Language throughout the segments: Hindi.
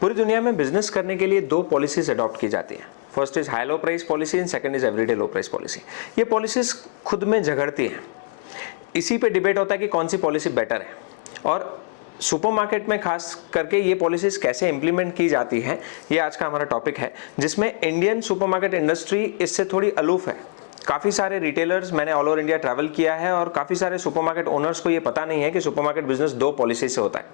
पूरी दुनिया में बिजनेस करने के लिए दो पॉलिसीज अडॉप्ट की जाती हैं। First is high low price policy and second is everyday low price policy. ये पॉलिसीज खुद में झगड़ती हैं, इसी पे डिबेट होता है कि कौन सी पॉलिसी बेटर है। और सुपरमार्केट में खास करके ये पॉलिसीज कैसे इंप्लीमेंट की जाती हैं, ये आज का हमारा टॉपिक है, जिसमें इंडियन सुपरमार्केट इंडस्ट्री इससे थोड़ी अलूफ है। काफ़ी सारे रिटेलर्स, मैंने ऑल ओवर इंडिया ट्रैवल किया है और काफ़ी सारे सुपरमार्केट ओनर्स को ये पता नहीं है कि सुपरमार्केट बिजनेस दो पॉलिसी से होता है।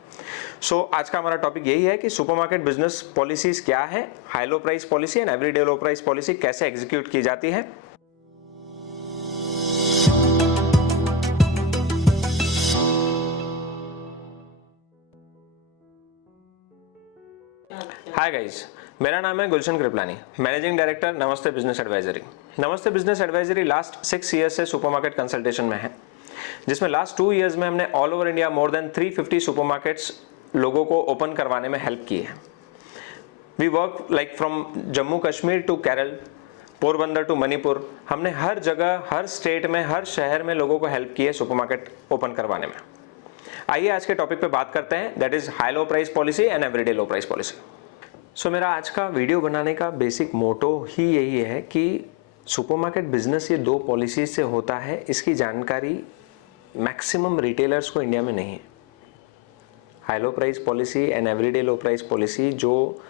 सो आज का हमारा टॉपिक यही है कि सुपरमार्केट बिजनेस पॉलिसीज क्या है, high low price policy and everyday low price policy कैसे एग्जीक्यूट की जाती है। हाय गाइस, मेरा नाम है Gulshan Kripalani, managing director Namaste business advisory. Namaste business advisory last 6 years से सुपरमार्केट कंसल्टेशन में है, जिसमें लास्ट 2 ईयर्स में हमने all over India more than 350 supermarkets लोगों को ओपन करवाने में हेल्प की है। We work like from Jammu Kashmir to Kerala, Porbandar to Manipur. हमने हर जगह, हर स्टेट में, हर शहर में लोगों को हेल्प की है सुपरमार्केट ओपन करवाने में। आइए आज के टॉपिक पे बात करते हैं, that is high low price policy and everyday low price policy. So मेरा आज का वीडियो बनाने का बेसिक मोटो ही यही है कि सुपरमार्केट बिजनेस ये दो पॉलिसीज से होता है, इसकी जानकारी मैक्सिमम रिटेलर्स को इंडिया में नहीं है। High low price policy and everyday low price policy जो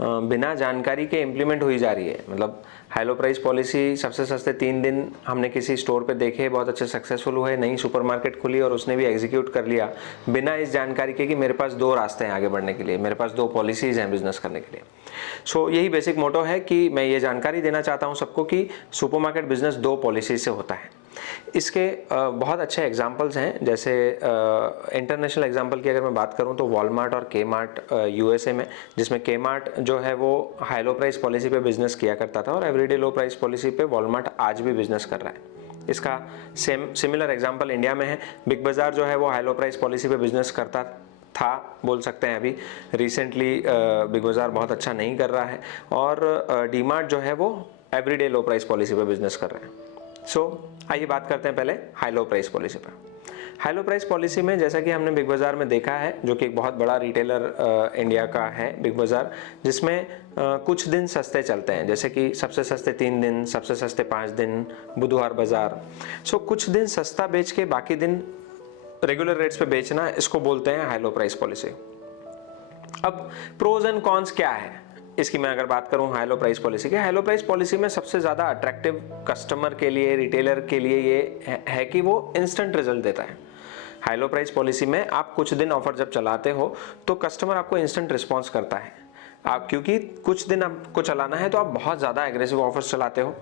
बिना जानकारी के इम्प्लीमेंट हुई जा रही है, मतलब हाई लो प्राइस पॉलिसी सबसे सस्ते 3 दिन हमने किसी स्टोर पे देखे, बहुत अच्छे सक्सेसफुल हुए, नई सुपरमार्केट खुली और उसने भी एग्जीक्यूट कर लिया बिना इस जानकारी के कि मेरे पास 2 रास्ते हैं आगे बढ़ने के लिए, मेरे पास 2 पॉलिसीज़ हैं बिजनेस करने के लिए। सो यही बेसिक मोटो है कि मैं ये जानकारी देना चाहता हूँ सबको कि सुपरमार्केट बिजनेस 2 पॉलिसी से होता है। इसके बहुत अच्छे एग्जांपल्स हैं, जैसे इंटरनेशनल एग्जांपल की अगर मैं बात करूं तो वॉलमार्ट और के मार्ट यूएसए में, जिसमें के मार्ट जो है वो हाई लो प्राइस पॉलिसी पे बिजनेस किया करता था और एवरीडे लो प्राइस पॉलिसी पे वॉलमार्ट आज भी बिजनेस कर रहा है। इसका सिमिलर एग्जांपल इंडिया में है। बिग बाजार जो है वो हाई लो प्राइस पॉलिसी पे बिजनेस करता था, बोल सकते हैं। अभी रिसेंटली बिग बाजार बहुत अच्छा नहीं कर रहा है और डी मार्ट जो है वो एवरीडे लो प्राइस पॉलिसी पे बिजनेस कर रहे हैं। सो आइए बात करते हैं पहले हाई लो प्राइस पॉलिसी पर। हाई लो प्राइस पॉलिसी में जैसा कि हमने बिग बाजार में देखा है, जो कि एक बहुत बड़ा रिटेलर इंडिया का है बिग बाजार, जिसमें कुछ दिन सस्ते चलते हैं, जैसे कि सबसे सस्ते 3 दिन, सबसे सस्ते 5 दिन, बुधवार बाजार। सो कुछ दिन सस्ता बेच के बाकी दिन रेगुलर रेट्स पे बेचना, इसको बोलते हैं हाई लो प्राइस पॉलिसी। अब प्रोज एंड कॉन्स क्या है इसकी मैं अगर बात करूं हाई लो प्राइस पॉलिसी के, हाई लो प्राइस पॉलिसी में सबसे ज़्यादा अट्रैक्टिव कस्टमर के लिए, रिटेलर के लिए ये है कि वो इंस्टेंट रिजल्ट देता है। हाई लो प्राइस पॉलिसी में आप कुछ दिन ऑफर जब चलाते हो तो कस्टमर आपको इंस्टेंट रिस्पॉन्स करता है। आप क्योंकि कुछ दिन आपको चलाना है तो आप बहुत ज़्यादा एग्रेसिव ऑफर्स चलाते हो,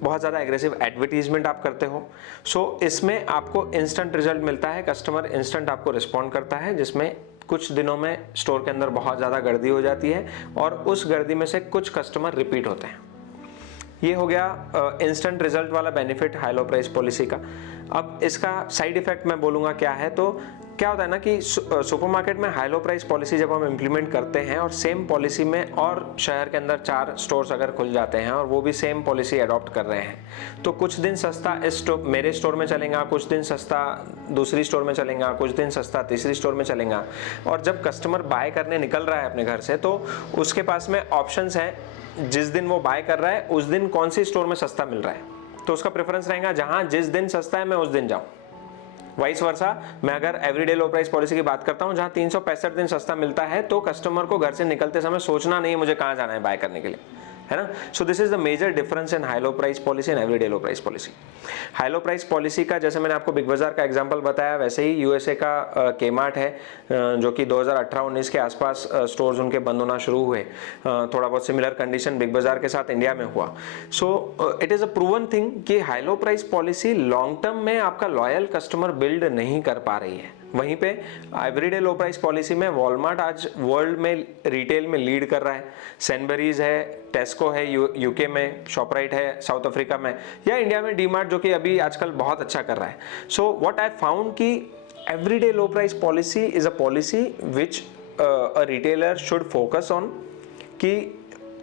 बहुत ज़्यादा एग्रेसिव एडवर्टीजमेंट आप करते हो। सो इसमें आपको इंस्टेंट रिजल्ट मिलता है, कस्टमर इंस्टेंट आपको रिस्पॉन्ड करता है, जिसमें कुछ दिनों में स्टोर के अंदर बहुत ज़्यादा गर्दी हो जाती है और उस गर्दी में से कुछ कस्टमर रिपीट होते हैं। ये हो गया इंस्टेंट रिजल्ट वाला benefit high low price policy का। अब इसका साइड इफेक्ट मैं बोलूँगा क्या है, तो क्या होता है ना कि सुपरमार्केट में हाई लो प्राइस पॉलिसी जब हम इम्प्लीमेंट करते हैं और सेम पॉलिसी में और शहर के अंदर 4 स्टोर्स अगर खुल जाते हैं और वो भी सेम पॉलिसी अडॉप्ट कर रहे हैं, तो कुछ दिन सस्ता मेरे स्टोर में चलेगा, कुछ दिन सस्ता दूसरी स्टोर में चलेगा, कुछ दिन सस्ता तीसरी स्टोर में चलेगा। और जब कस्टमर बाय करने निकल रहा है अपने घर से, तो उसके पास में ऑप्शंस हैं, जिस दिन वो बाय कर रहा है उस दिन कौन सी स्टोर में सस्ता मिल रहा है, तो उसका प्रेफरेंस रहेगा जहां जिस दिन सस्ता है मैं उस दिन जाऊं। वाइस वर्सा, मैं अगर एवरीडे लो प्राइस पॉलिसी की बात करता हूं जहां 365 दिन सस्ता मिलता है, तो कस्टमर को घर से निकलते समय सोचना नहीं है मुझे कहां जाना है बाय करने के लिए, है ना। So this is the major difference in high low price policy and everyday low price policy. High low price policy का, जैसे मैंने आपको बिग बाजार का एग्जांपल बताया, वैसे ही यूएसए का के मार्ट है, जो कि 2018-19 के आसपास स्टोर्स उनके बंद होना शुरू हुए। थोड़ा बहुत सिमिलर कंडीशन बिग बाजार के साथ इंडिया में हुआ। So it is a proven thing कि high low price policy long term में आपका लॉयल कस्टमर बिल्ड नहीं कर पा रही है। वहीं पे एवरीडे लो प्राइस पॉलिसी में वॉलमार्ट आज वर्ल्ड में रिटेल में लीड कर रहा है, सैनबरीज है, टेस्को है यूके में, शॉपराइट है साउथ अफ्रीका में, या इंडिया में डी मार्ट जो कि अभी आजकल बहुत अच्छा कर रहा है। सो व्हाट आई फाउंड कि everyday low price policy is a policy which a retailer should focus on, कि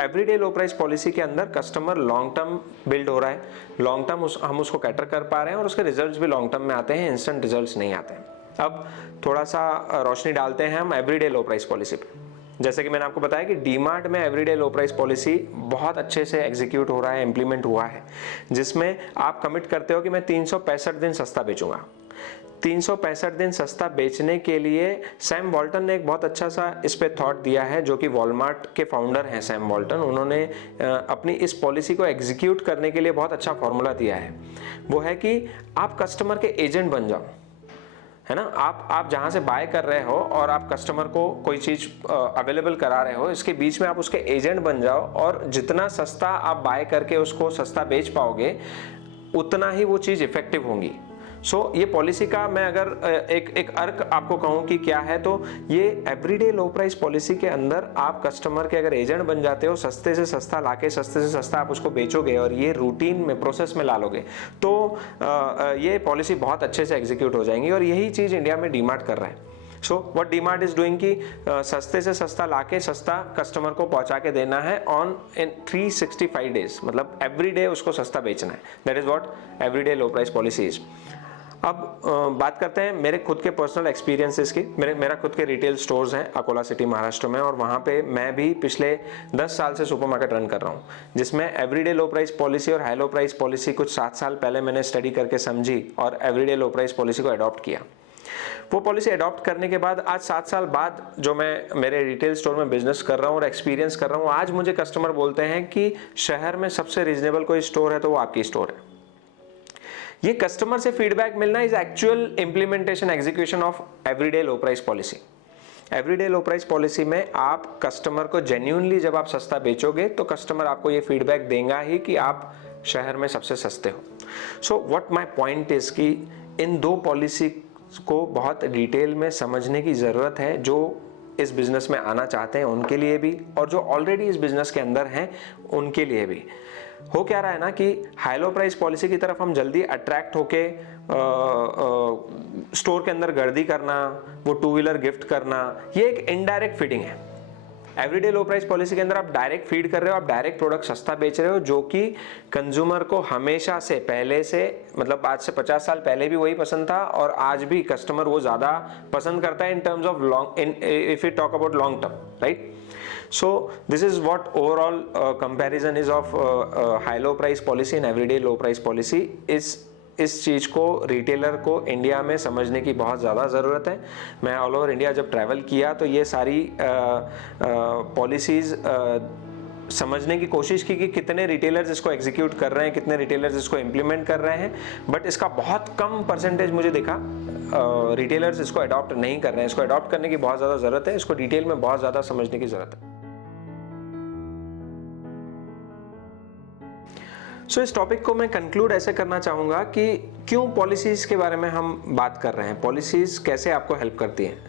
एवरीडे लो प्राइस पॉलिसी के अंदर कस्टमर लॉन्ग टर्म बिल्ड हो रहा है, लॉन्ग टर्म हम उसको कैटर कर पा रहे हैं और उसके रिजल्ट्स भी लॉन्ग टर्म में आते हैं, इंस्टेंट रिजल्ट्स नहीं आते हैं। अब थोड़ा सा रोशनी डालते हैं हम एवरीडे लो प्राइस पॉलिसी पे। जैसे कि मैंने आपको बताया कि डीमार्ट में एवरीडे लो प्राइस पॉलिसी बहुत अच्छे से एग्जीक्यूट हो रहा है, इंप्लीमेंट हुआ है, जिसमें आप कमिट करते हो कि मैं 365 दिन सस्ता बेचूंगा। 365 दिन सस्ता बेचने के लिए सैम वॉल्टन ने एक बहुत अच्छा सा इस पे थॉट दिया है, जो कि वॉलमार्ट के फाउंडर हैं सैम वॉल्टन। उन्होंने अपनी इस पॉलिसी को एग्जीक्यूट करने के लिए बहुत अच्छा फॉर्मूला दिया है। वो है कि आप कस्टमर के एजेंट बन जाओ, है ना। आप जहां से बाय कर रहे हो और आप कस्टमर को कोई चीज अवेलेबल करा रहे हो, इसके बीच में आप उसके एजेंट बन जाओ, और जितना सस्ता आप बाय करके उसको सस्ता बेच पाओगे उतना ही वो चीज इफेक्टिव होंगी। ये पॉलिसी का मैं अगर एक अर्क आपको कहूं कि क्या है, तो ये एवरीडे लो प्राइस पॉलिसी के अंदर आप कस्टमर के अगर एजेंट बन जाते हो, सस्ते से सस्ता लाके सस्ते से सस्ता आप उसको बेचोगे और ये रूटीन में प्रोसेस में ला लोगे, तो ये पॉलिसी बहुत अच्छे से एग्जीक्यूट हो जाएंगी। और यही चीज इंडिया में डीमार्ट कर रहा है। So what DMart is doing कि सस्ते से सस्ता लाके सस्ता कस्टमर को पहुंचा के देना है ऑन इन 365 डेज, मतलब एवरी डे उसको सस्ता बेचना है। That is what everyday low price policy is. अब बात करते हैं मेरे खुद के पर्सनल एक्सपीरियंसेस की। मेरा खुद के रिटेल स्टोर्स हैं अकोला सिटी महाराष्ट्र में, और वहाँ पे मैं भी पिछले 10 साल से सुपरमार्केट रन कर रहा हूँ, जिसमें एवरीडे लो प्राइस पॉलिसी और हाई लो प्राइस पॉलिसी कुछ 7 साल पहले मैंने स्टडी करके समझी और एवरीडे लो प्राइस पॉलिसी को अडॉप्ट किया। वो पॉलिसी अडॉप्ट करने के बाद आज 7 साल बाद जो मैं मेरे रिटेल स्टोर में बिजनेस कर रहा हूँ और एक्सपीरियंस कर रहा हूँ, आज मुझे कस्टमर बोलते हैं कि शहर में सबसे रीजनेबल कोई स्टोर है तो वो आपकी स्टोर है। ये कस्टमर से फीडबैक मिलना is actual implementation execution of everyday low price policy. Everyday low price policy में आप कस्टमर को जेन्युइनली जब आप सस्ता बेचोगे तो कस्टमर आपको ये फीडबैक देगा ही कि आप शहर में सबसे सस्ते हो। So what my point is कि इन दो पॉलिसी को बहुत डिटेल में समझने की जरूरत है, जो इस बिजनेस में आना चाहते हैं उनके लिए भी और जो ऑलरेडी इस बिजनेस के अंदर हैं उनके लिए भी। हो क्या रहा है ना कि हाई लो प्राइस पॉलिसी की तरफ हम जल्दी अट्रैक्ट होके स्टोर के अंदर गर्दी करना, वो 2 व्हीलर गिफ्ट करना, ये एक इनडायरेक्ट फीडिंग है। एवरीडे लो प्राइस पॉलिसी के अंदर आप डायरेक्ट फीड कर रहे हो, आप डायरेक्ट प्रोडक्ट सस्ता बेच रहे हो, जो कि कंज्यूमर को हमेशा से पहले से, मतलब आज से 50 साल पहले भी वही पसंद था और आज भी कस्टमर वो ज्यादा पसंद करता है in terms of long, if you talk about long term, right. So this is what overall comparison is of high low price policy and everyday low price policy। इस चीज को रिटेलर को इंडिया में समझने की बहुत ज़्यादा ज़रूरत है। मैं ऑल ओवर इंडिया जब ट्रैवल किया तो ये सारी पॉलिसीज़ समझने की कोशिश की कि कितने रिटेलर्स इसको एग्जीक्यूट कर रहे हैं, कितने रिटेलर्स इसको इम्प्लीमेंट कर रहे हैं, बट इसका बहुत कम परसेंटेज मुझे दिखा रिटेलर्स इसको अडॉप्ट नहीं कर रहे हैं। इसको अडॉप्ट करने की बहुत ज़्यादा ज़रूरत है, इसको डिटेल में बहुत ज़्यादा समझने की ज़रूरत है। इस टॉपिक को मैं कंक्लूड ऐसे करना चाहूँगा कि क्यों पॉलिसीज़ के बारे में हम बात कर रहे हैं, पॉलिसीज़ कैसे आपको हेल्प करती हैं।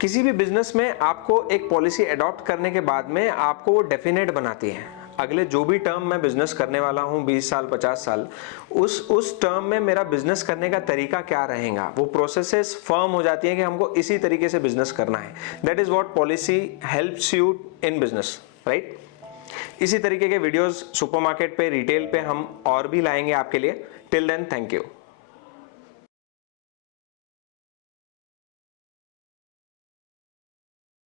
किसी भी बिजनेस में आपको एक पॉलिसी अडॉप्ट करने के बाद में आपको वो डेफिनेट बनाती है। अगले जो भी टर्म मैं बिजनेस करने वाला हूँ, 20 साल 50 साल, उस टर्म में मेरा बिजनेस करने का तरीका क्या रहेगा, वो प्रोसेसेस फर्म हो जाती है कि हमको इसी तरीके से बिजनेस करना है। That is what policy helps you in business, right. इसी तरीके के वीडियोस सुपरमार्केट पे, रिटेल पे हम और भी लाएंगे आपके लिए। Till then, thank you.